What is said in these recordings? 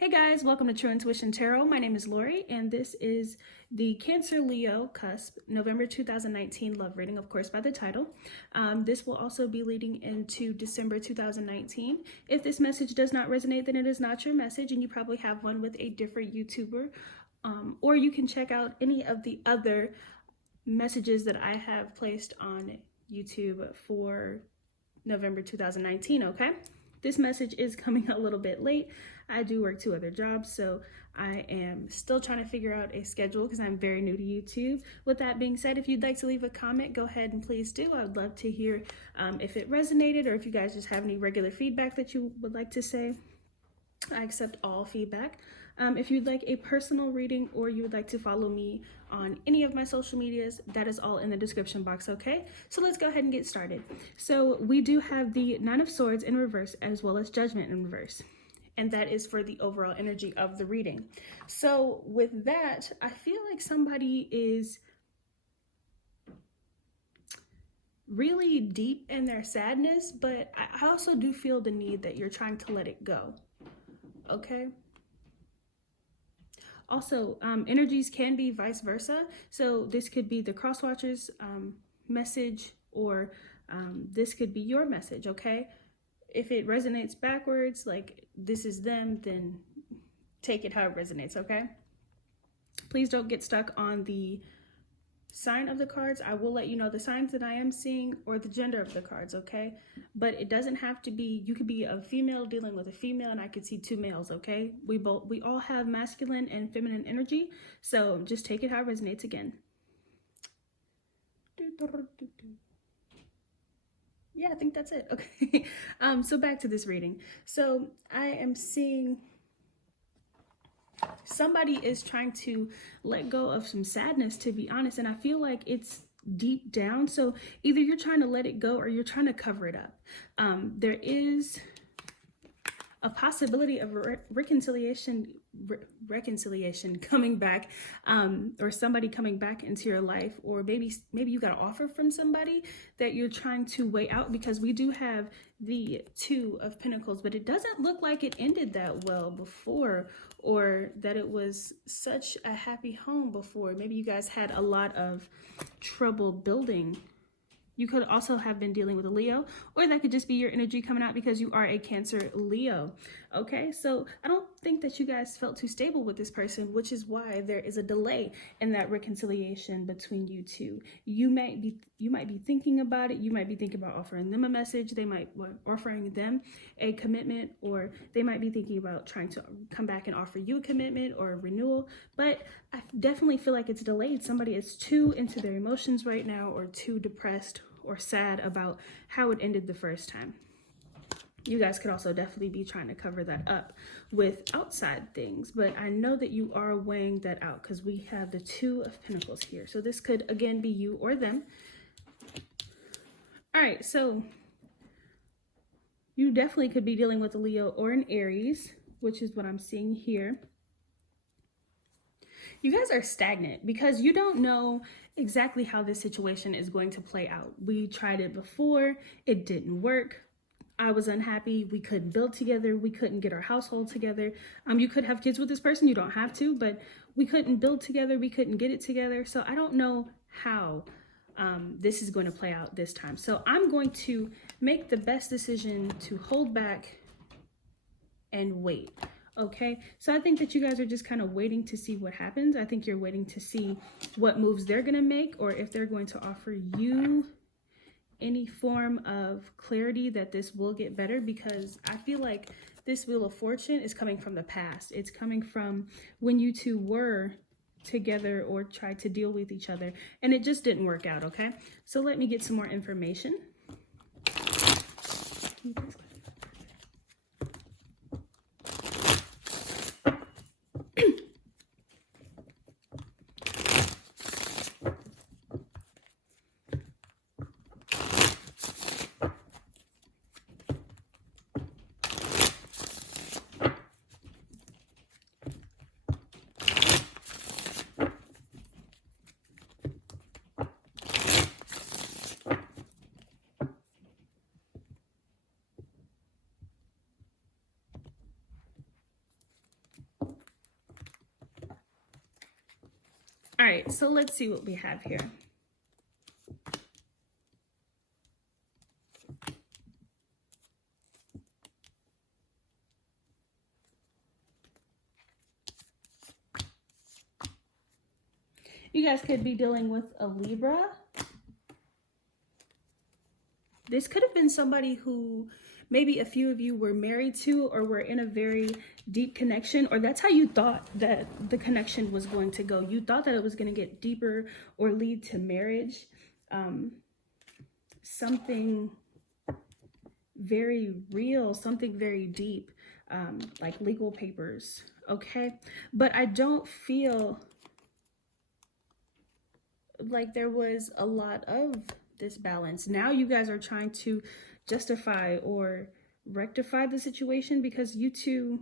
Hey guys, welcome to True Intuition Tarot. My name is Lori, and this is the Cancer Leo Cusp November 2019 love reading, of course, by the title. This will also be leading into December 2019. If this message does not resonate, then it is not your message, and you probably have one with a different YouTuber. Or you can check out any of the other messages that I have placed on YouTube for November 2019, okay? This message is coming a little bit late. I do work 2 other jobs, so I am still trying to figure out a schedule because I'm very new to YouTube. With that being said, if you'd like to leave a comment, go ahead and please do. I would love to hear if it resonated or if you guys just have any regular feedback that you would like to say. I accept all feedback. If you'd like a personal reading or you would like to follow me on any of my social medias, that is all in the description box, okay? So let's go ahead and get started. So we do have the Nine of Swords in reverse as well as Judgment in reverse. And that is for the overall energy of the reading. So with that, I feel like somebody is really deep in their sadness, but I also do feel the need that you're trying to let it go, okay? Also, energies can be vice versa. So this could be the cross watchers message, or this could be your message, okay? If it resonates backwards, like this is them, then take it how it resonates, okay? Please don't get stuck on the sign of the cards. I will let you know the signs that I am seeing or the gender of the cards, okay? But it doesn't have to be, you could be a female dealing with a female and I could see 2 males, okay? We all have masculine and feminine energy, so just take it how it resonates again. Yeah, I think that's it. Okay. So back to this reading. So I am seeing somebody is trying to let go of some sadness, to be honest, and I feel like it's deep down. So either you're trying to let it go or you're trying to cover it up. There is a possibility of reconciliation coming back, or somebody coming back into your life, or maybe you got an offer from somebody that you're trying to weigh out, because we do have the 2 of Pentacles, but it doesn't look like it ended that well before, or that it was such a happy home before. Maybe you guys had a lot of trouble building. You could also have been dealing with a Leo, or that could just be your energy coming out because you are a Cancer Leo. Okay, so I don't think that you guys felt too stable with this person, which is why there is a delay in that reconciliation between you 2. You might be thinking about it. You might be thinking about offering them a message. They might be offering them a commitment, or they might be thinking about trying to come back and offer you a commitment or a renewal. But I definitely feel like it's delayed. Somebody is too into their emotions right now, or too depressed or sad about how it ended the first time. You guys could also definitely be trying to cover that up with outside things, but I know that you are weighing that out because we have the 2 of Pentacles here. So this could again be you or them. All right, so you definitely could be dealing with a Leo or an Aries, which is what I'm seeing here. You guys are stagnant because you don't know exactly how this situation is going to play out. We tried it before, it didn't work. I was unhappy. We couldn't build together. We couldn't get our household together. You could have kids with this person. You don't have to, but we couldn't build together. We couldn't get it together. So I don't know how this is going to play out this time. So I'm going to make the best decision to hold back and wait. Okay, so I think that you guys are just kind of waiting to see what happens. I think you're waiting to see what moves they're going to make, or if they're going to offer you any form of clarity that this will get better, because I feel like this Wheel of Fortune is coming from the past. It's coming from when you 2 were together or tried to deal with each other and it just didn't work out, okay? So let me get some more information. All right, so let's see what we have here. You guys could be dealing with a Libra. This could have been somebody who maybe a few of you were married to or were in a very deep connection, or that's how you thought that the connection was going to go. You thought that it was going to get deeper or lead to marriage. Something very real, something very deep, like legal papers, okay? But I don't feel like there was a lot of this balance. Now you guys are trying to justify or rectify the situation because you two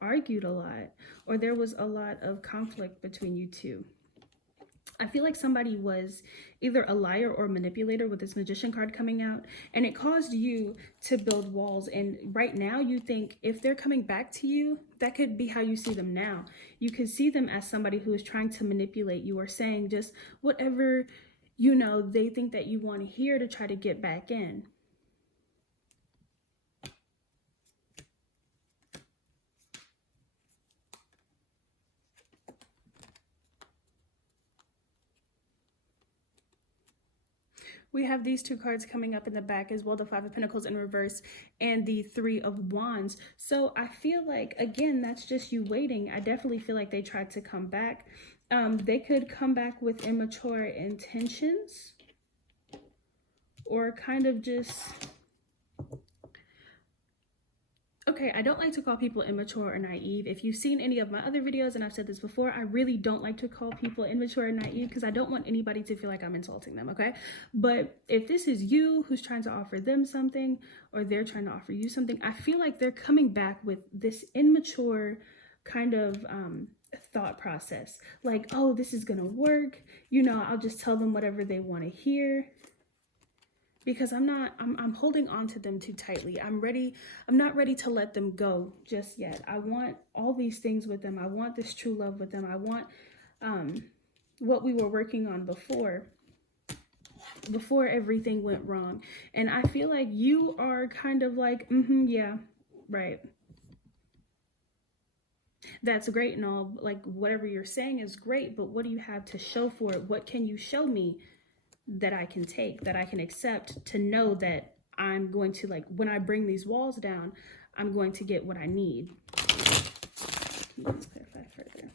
argued a lot, or there was a lot of conflict between you two. I feel like somebody was either a liar or a manipulator with this Magician card coming out, and it caused you to build walls. And right now you think if they're coming back to you, that could be how you see them now. You could see them as somebody who is trying to manipulate you or saying just whatever, you know, they think that you want to hear to try to get back in. We have these two cards coming up in the back as well, the Five of Pentacles in reverse and the Three of Wands. So I feel like, again, that's just you waiting. I definitely feel like they tried to come back. They could come back with immature intentions or kind of just... Okay, I don't like to call people immature or naive. If you've seen any of my other videos, and I've said this before, I really don't like to call people immature or naive because I don't want anybody to feel like I'm insulting them, okay? But if this is you who's trying to offer them something or they're trying to offer you something, I feel like they're coming back with this immature kind of thought process. Like, oh, this is gonna work. You know, I'll just tell them whatever they want to hear. Because I'm holding on to them too tightly. I'm not ready to let them go just yet. I want all these things with them. I want this true love with them. I want what we were working on before everything went wrong. And I feel like you are kind of like, yeah, right. That's great and all, like whatever you're saying is great, but what do you have to show for it? What can you show me that I can take, that I can accept, to know that I'm going to, like, when I bring these walls down, I'm going to get what I need. Let's clarify further.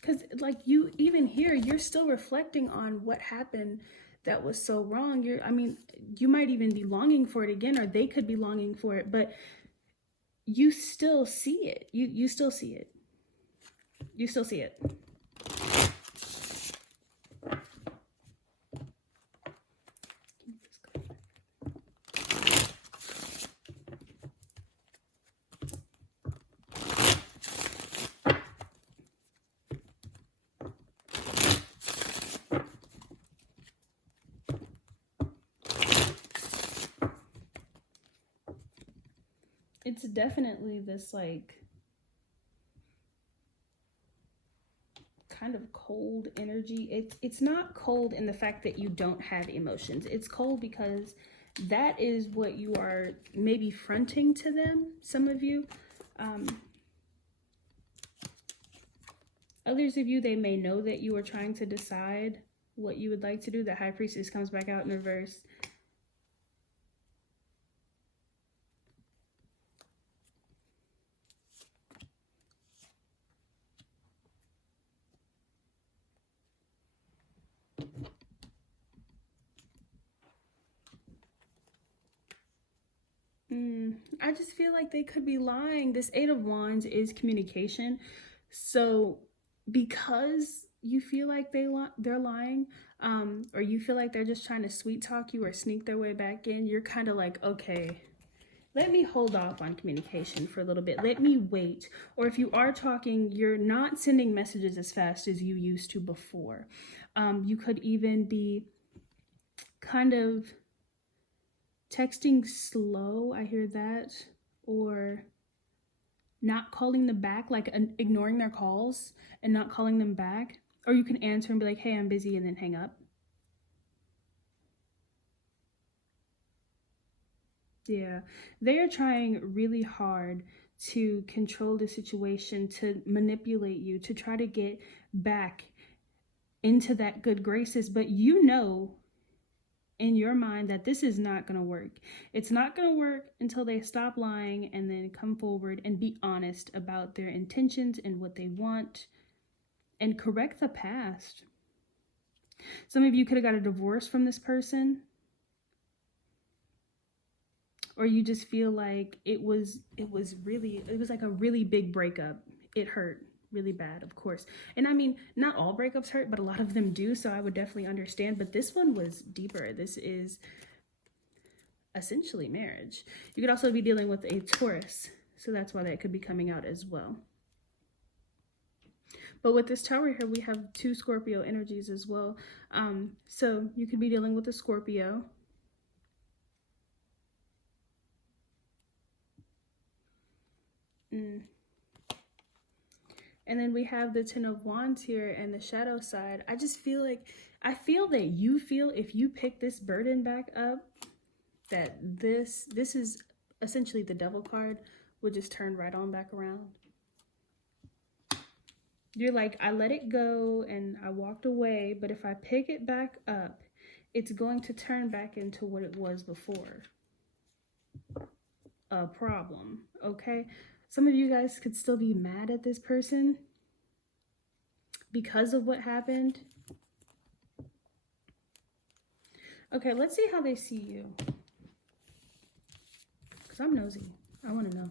Because, like, you, even here, you're still reflecting on what happened that was so wrong. I mean, you might even be longing for it again, or they could be longing for it, but you still see it. You still see it. You still see it. It's definitely this, like, kind of cold energy. It's not cold in the fact that you don't have emotions. It's cold because that is what you are maybe fronting to them, some of you. Others of you, they may know that you are trying to decide what you would like to do. The High Priestess comes back out in reverse. I just feel like they could be lying. This Eight of Wands is communication. So because you feel like they're lying, or you feel like they're just trying to sweet talk you or sneak their way back in, you're kind of like, okay, let me hold off on communication for a little bit. Let me wait. Or if you are talking, you're not sending messages as fast as you used to before. You could even be kind of texting slow, I hear that, or not calling them back, like ignoring their calls and not calling them back. Or you can answer and be like, hey, I'm busy, and then hang up. Yeah, they are trying really hard to control the situation, to manipulate you, to try to get back into that good graces. But you know in your mind that this is not going to work. It's not going to work until they stop lying and then come forward and be honest about their intentions and what they want and correct the past. Some of you could have got a divorce from this person, or you just feel like it was like a really big breakup. It hurt really bad, of course. And I mean, not all breakups hurt, but a lot of them do, so I would definitely understand. But this one was deeper. This is essentially marriage. You could also be dealing with a Taurus, so that's why that could be coming out as well. But with this tower here, we have 2 Scorpio energies as well. So you could be dealing with a Scorpio. And then we have the 10 of Wands here and the shadow side. I just feel like, I feel that you feel if you pick this burden back up, that this is essentially the Devil card would just turn right on back around. You're like, I let it go and I walked away, but if I pick it back up, it's going to turn back into what it was before. A problem, okay? Some of you guys could still be mad at this person because of what happened. Okay, let's see how they see you. Because I'm nosy. I want to know.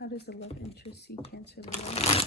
How does the love interest see Cancer, Leo?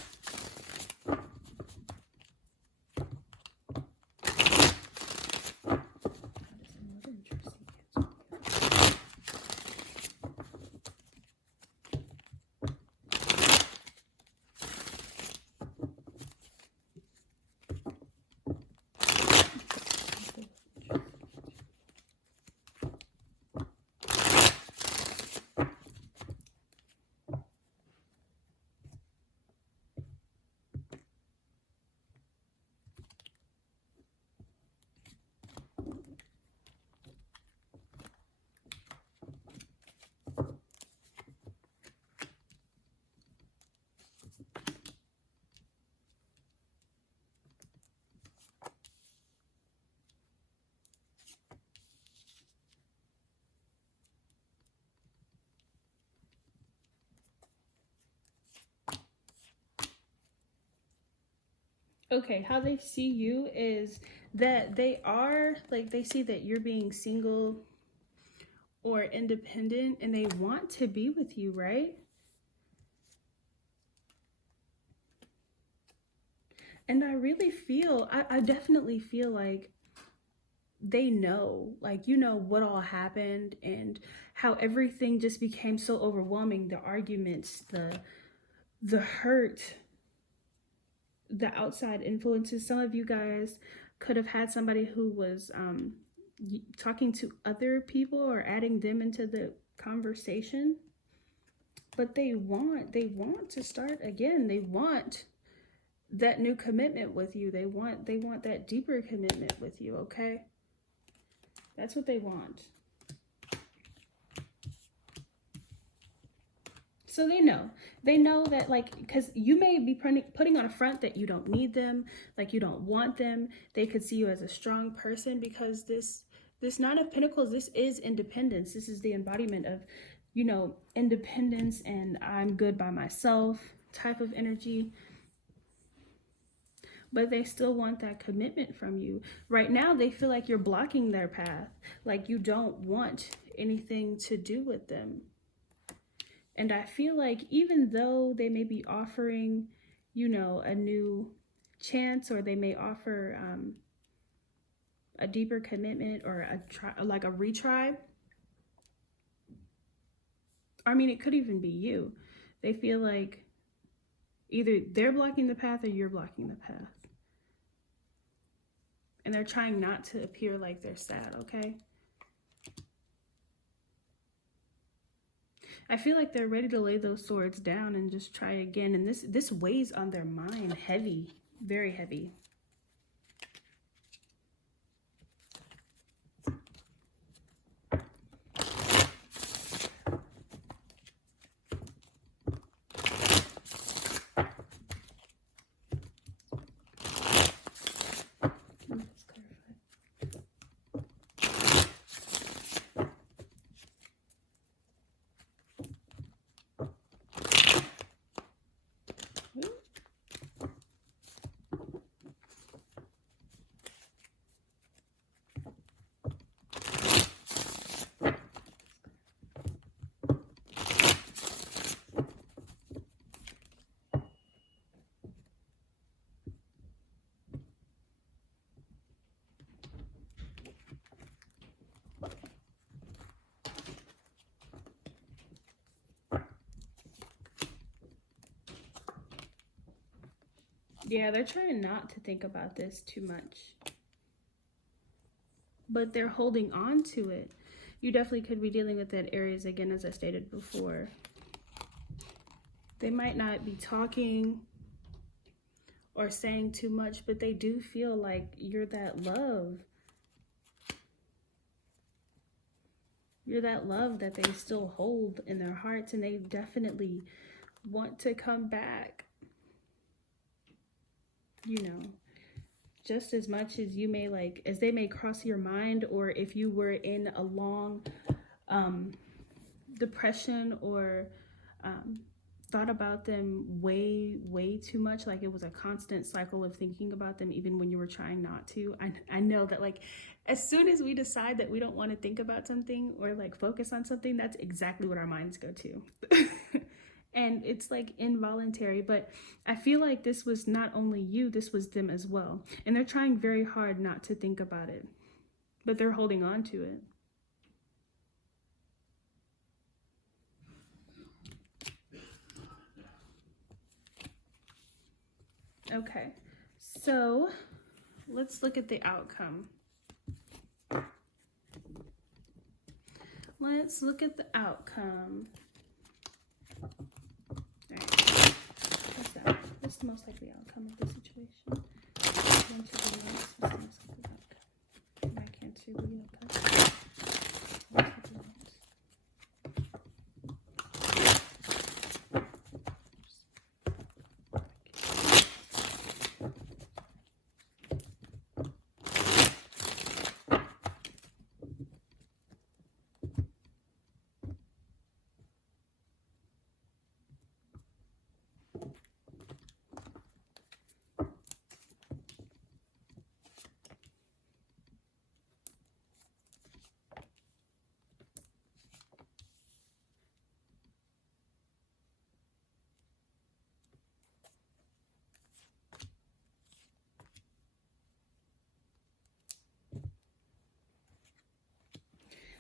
Okay, how they see you is that they are, like, they see that you're being single or independent and they want to be with you, right? And I really feel, I definitely feel like they know, like, you know, what all happened and how everything just became so overwhelming. The arguments, the hurt, the outside influences. Some of you guys could have had somebody who was talking to other people or adding them into the conversation, but they want to start again. They want that new commitment with you. They want that deeper commitment with you, okay? That's what they want. So they know that, like, because you may be putting on a front that you don't need them, like you don't want them. They could see you as a strong person because this Nine of Pentacles, this is independence. This is the embodiment of, you know, independence and I'm good by myself type of energy. But they still want that commitment from you. Right now, they feel like you're blocking their path, like you don't want anything to do with them. And I feel like even though they may be offering, you know, a new chance, or they may offer a deeper commitment, or like a retry. I mean, it could even be you. They feel like either they're blocking the path or you're blocking the path. And they're trying not to appear like they're sad, okay? I feel like they're ready to lay those swords down and just try again. And this weighs on their mind heavy, very heavy. Yeah, they're trying not to think about this too much. But they're holding on to it. You definitely could be dealing with that Aries again, as I stated before. They might not be talking or saying too much, but they do feel like you're that love. You're that love that they still hold in their hearts, and they definitely want to come back. You know, just as much as you may like, as they may cross your mind, or if you were in a long depression, or thought about them way too much, like it was a constant cycle of thinking about them even when you were trying not to. I know that, like, as soon as we decide that we don't want to think about something or like focus on something, that's exactly what our minds go to. And it's like involuntary, but I feel like this was not only you, this was them as well. And they're trying very hard not to think about it, but they're holding on to it. Okay, so let's look at the outcome. Let's look at the outcome. All right. What's that? What's the most likely outcome of the situation? 1, 2, 3, what's the most likely outcome? My Cancer, Leo Cusp.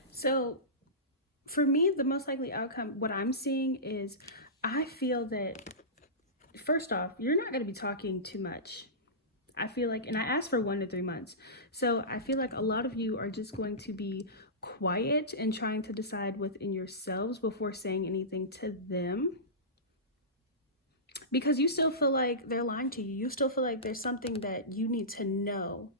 So for me, the most likely outcome, what I'm seeing is, I feel that, first off, you're not going to be talking too much. I feel like, and I asked for 1 to 3 months. So I feel like a lot of you are just going to be quiet and trying to decide within yourselves before saying anything to them. Because you still feel like they're lying to you. You still feel like there's something that you need to know.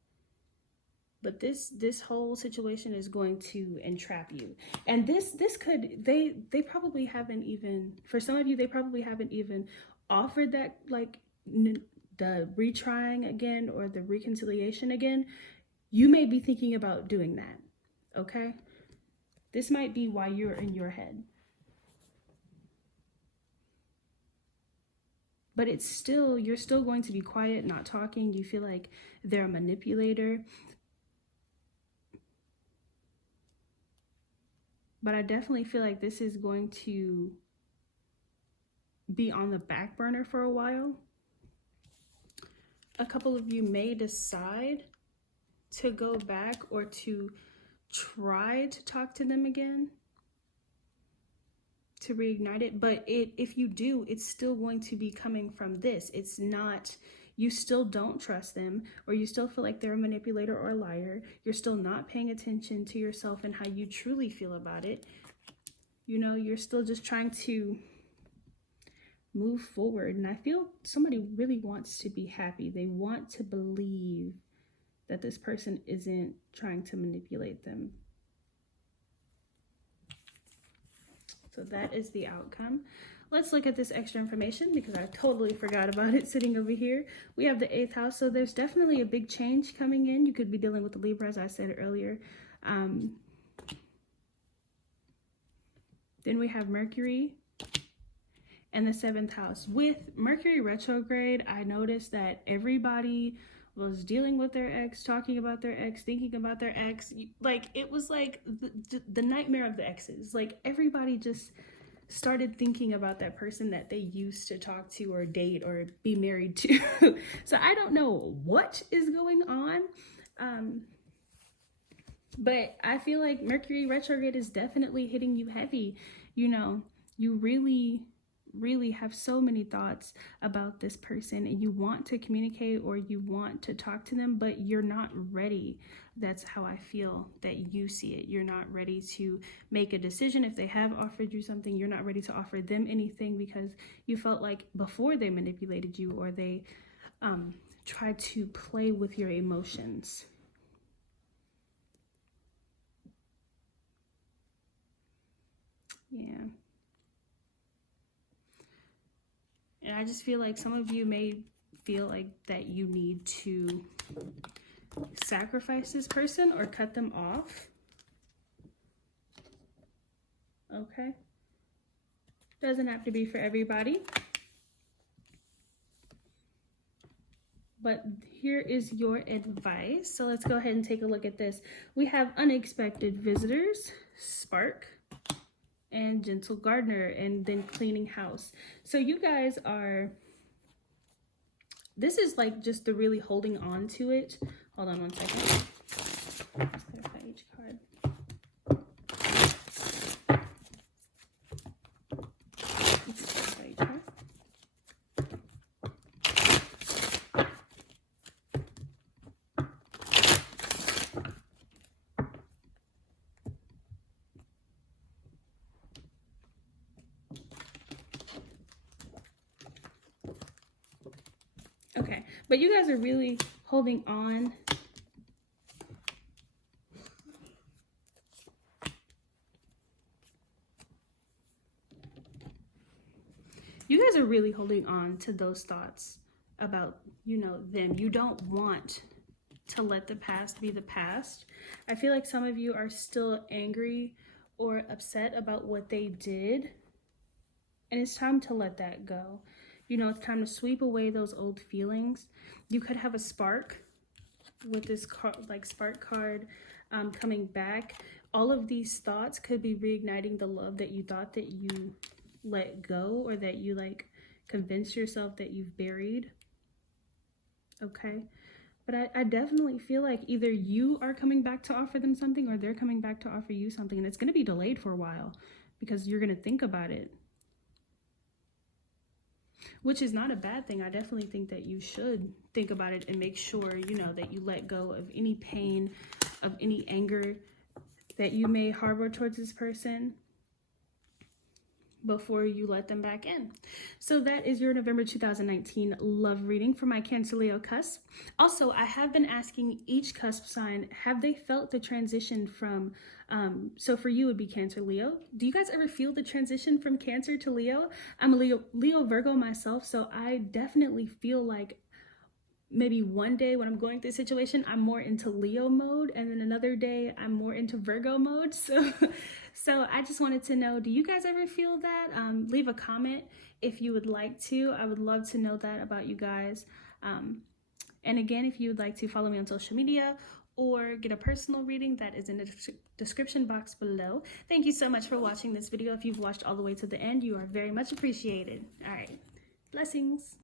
But this whole situation is going to entrap you. And this could, they probably haven't even, for some of you, they probably haven't even offered that, like, the retrying again or the reconciliation again. You may be thinking about doing that, okay? This might be why you're in your head. But it's still, you're still going to be quiet, not talking. You feel like they're a manipulator. But I definitely feel like this is going to be on the back burner for a while. a couple of you may decide to go back or to try to talk to them again to reignite it. But if you do, it's still going to be coming from this. It's not, you still don't trust them, or you still feel like they're a manipulator or a liar. You're still not paying attention to yourself and how you truly feel about it. You know, you're still just trying to move forward. And I feel somebody really wants to be happy. They want to believe that this person isn't trying to manipulate them. So that is the outcome. Let's look at this extra information because I totally forgot about it sitting over here. We have the 8th house, so there's definitely a big change coming in. You could be dealing with the Libra, as I said earlier. Then we have Mercury and the 7th house. With Mercury retrograde, I noticed that everybody was dealing with their ex, talking about their ex, thinking about their ex. Like, it was like the nightmare of the exes. Like, everybody just started thinking about that person that they used to talk to or date or be married to. So I don't know what is going on. But I feel like Mercury retrograde is definitely hitting you heavy. You know, you really have so many thoughts about this person and you want to communicate or you want to talk to them, but you're not ready. That's how I feel that you see it. You're not ready to make a decision. If they have offered you something, you're not ready to offer them anything because you felt like before they manipulated you or they tried to play with your emotions. Yeah. And I just feel like some of you may feel like that you need to sacrifice this person or cut them off. Okay. Doesn't have to be for everybody. But here is your advice. So let's go ahead and take a look at this. We have unexpected visitors, spark, and gentle gardener, and then cleaning house. So you guys are, this is like just the really holding on to it. Hold on one second. Let's clarify each card. Let's clarify each card. Okay, but you guys are really holding on. You guys are really holding on to those thoughts about, you know, them. You don't want to let the past be the past. I feel like some of you are still angry or upset about what they did. And it's time to let that go. You know, it's time to sweep away those old feelings. You could have a spark with this card, like spark card coming back. All of these thoughts could be reigniting the love that you thought that you let go or that you like convince yourself that you've buried. Okay. But I definitely feel like either you are coming back to offer them something or they're coming back to offer you something. And it's going to be delayed for a while because you're going to think about it. Which is not a bad thing. I definitely think that you should think about it and make sure, you know, that you let go of any pain, of any anger that you may harbor towards this person before you let them back in. So that is your November 2019 love reading for my Cancer Leo Cusp. Also, I have been asking each cusp sign, have they felt the transition from, so for you it would be Cancer Leo. Do you guys ever feel the transition from Cancer to Leo? I'm a Leo Virgo myself, so I definitely feel like maybe one day when I'm going through a situation, I'm more into Leo mode, and then another day I'm more into Virgo mode. So I just wanted to know, do you guys ever feel that? Leave a comment if you would like to. I would love to know that about you guys. And again, if you would like to follow me on social media or get a personal reading, that is in the description box below. Thank you so much for watching this video. If you've watched all the way to the end, you are very much appreciated. All right, blessings.